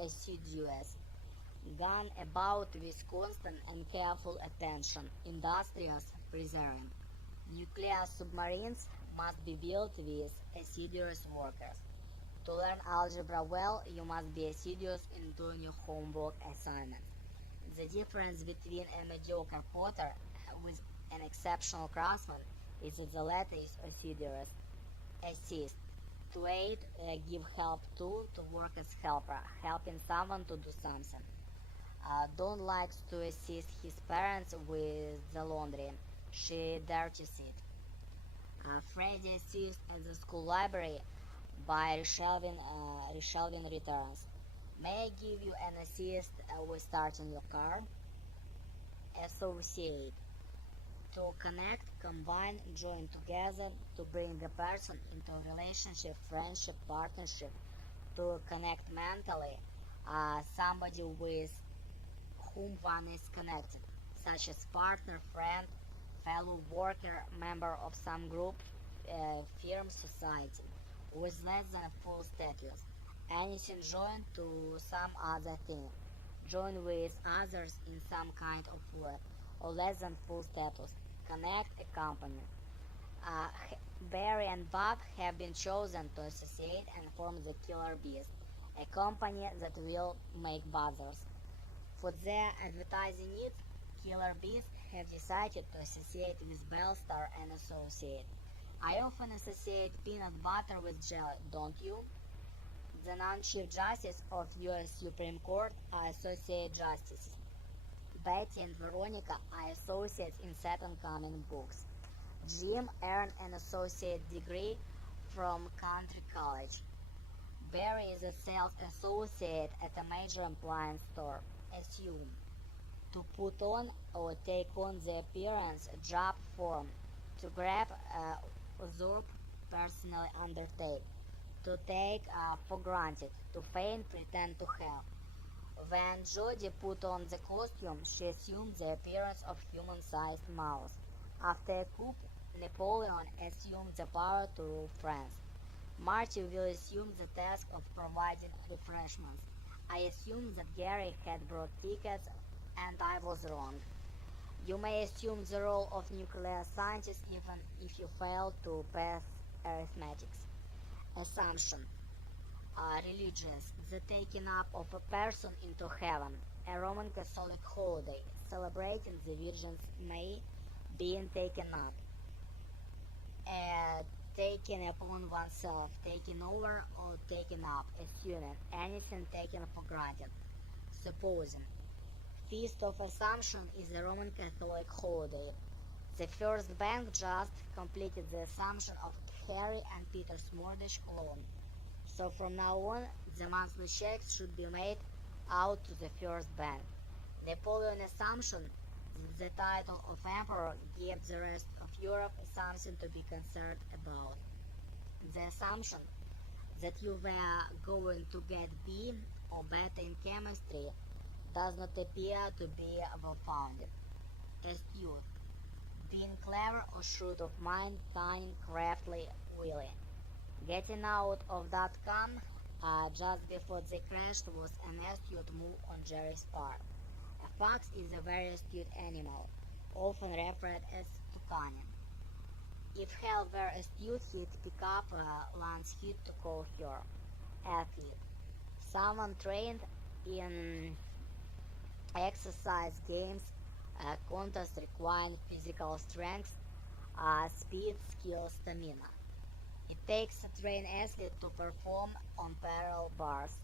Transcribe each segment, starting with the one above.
assiduous, gone about with constant and careful attention, industrious, persevering. Nuclear submarines must be built with assiduous workers. To learn algebra well, you must be assiduous in doing your homework assignments. The difference between a mediocre potter with an exceptional craftsman is that the latter is assiduous. Assist. To aid, give help to work as helper, helping someone to do something. Don't like to assist his parents with the laundry. She dirties it. Freddie assists at the school library by reshelving returns. May I give you an assist with starting your car? Associate. To connect, combine, join together, to bring a person into a relationship, friendship, partnership, to connect mentally, somebody with whom one is connected, such as partner, friend, fellow worker, member of some group, firm, society, with less than full status. Anything joined to some other thing. Join with others in some kind of work, or less than full status. Connect a company. Barry and Bob have been chosen to associate and form the Killer Bees, a company that will make buzzers. For their advertising needs, Killer Bees have decided to associate with Bellstar and Associate. I often associate peanut butter with jelly, don't you? The non-chief justice of U.S. Supreme Court are associate justices. Betty and Veronica are associates in certain common books. Jim earned an associate degree from Country College. Barry is a sales associate at a major appliance store. Assume. To put on or take on the appearance, job, form. To grab, usurp, personally undertake. To take for granted. To feign, pretend to have. When Jodie put on the costume, she assumed the appearance of human-sized mouse. After a coup, Napoleon assumed the power to rule France. Marty will assume the task of providing refreshments. I assumed that Gary had brought tickets, and I was wrong. You may assume the role of nuclear scientist even if you fail to pass arithmetics. Assumption. Religious, the taking up of a person into heaven, a Roman Catholic holiday, celebrating the Virgin's May, being taken up, taking upon oneself, taking over or taken up, assuming, anything taken for granted, supposing. Feast of Assumption is a Roman Catholic holiday. The first bank just completed the assumption of Harry and Peter's mortgage loan. So from now on, the monthly checks should be made out to the first bank. Napoleon assumption that the title of emperor gave the rest of Europe something to be concerned about. The assumption that you were going to get B or better in chemistry does not appear to be well-founded. Astute. Being clever or shrewd of mind, cunning, crafty, wily. Getting out of .com just before they crashed was an astute move on Jerry's part. A fox is a very astute animal, often referred as to cunning. If Hal were astute, he'd pick up Lance Heath to call her. Athlete. Someone trained in exercise games, contests requiring physical strength, speed, skill, stamina. It takes a trained athlete to perform on parallel bars.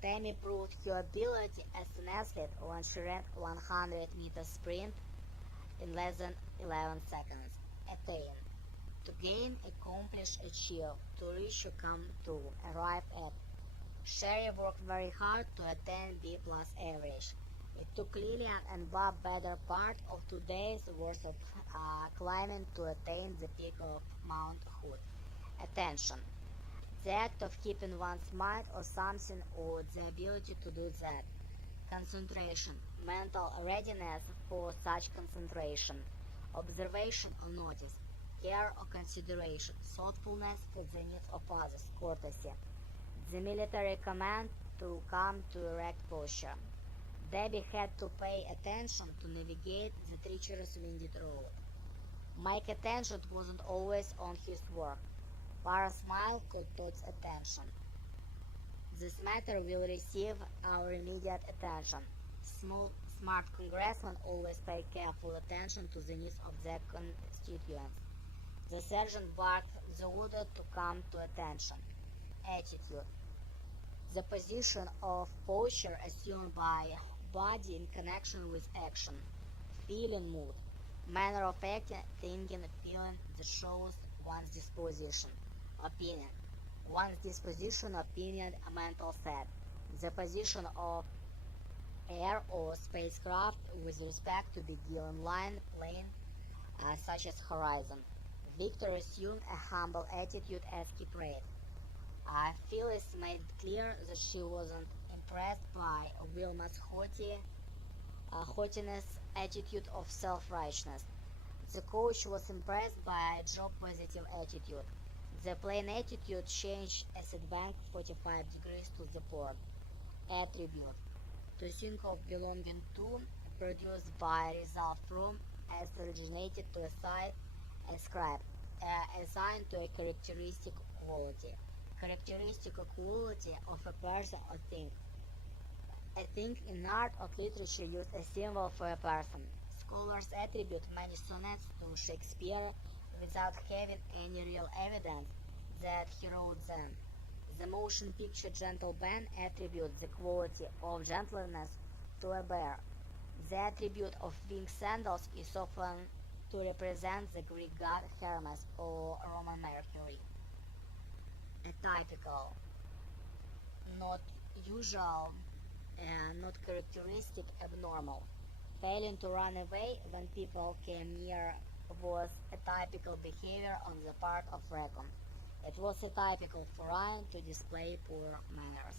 Tammy proved her ability as an athlete when she ran 100-meter sprint in less than 11 seconds. Attain. To gain, accomplish, achieve, to reach, come to, arrive at. Sherry worked very hard to attain B+ average. It took Lillian and Bob better part of 2 days worth of climbing to attain the peak of Mount Hood. Attention. The act of keeping one's mind on something or the ability to do that. Concentration. Mental readiness for such concentration. Observation or notice. Care or consideration. Thoughtfulness for the needs of others. Courtesy. The military command to come to erect posture. Debbie had to pay attention to navigate the treacherous winded road. Mike's attention wasn't always on his work. Para's smile caught Todd's attention. This matter will receive our immediate attention. Smart congressmen always pay careful attention to the needs of their constituents. The sergeant barked the order to come to attention. Attitude. The position of posture assumed by body in connection with action. Feeling, mood. Manner of acting, thinking, feeling that shows one's disposition. Opinion. One's disposition, opinion, a mental set. The position of air or spacecraft with respect to the given line, plane, such as horizon. Victor assumed a humble attitude as he prayed. Phyllis made it clear that she wasn't impressed by Wilma's haughtiness attitude of self-righteousness. The coach was impressed by a job-positive attitude. The plain attitude changed as it banked 45 degrees to the port. Attribute. To think of belonging to, produced by, result from, as originated to a site, ascribed, assigned to a characteristic quality. Characteristic or quality of a person or thing. A thing in art or literature used a symbol for a person. Scholars attribute many sonnets to Shakespeare without having any real evidence that he wrote them. The motion picture gentle band attributes the quality of gentleness to a bear. The attribute of winged sandals is often to represent the Greek god Hermes or Roman Mercury. Atypical. Not usual, not characteristic, abnormal. Failing to run away when people came near was atypical behavior on the part of Recon. It was atypical for Ryan to display poor manners.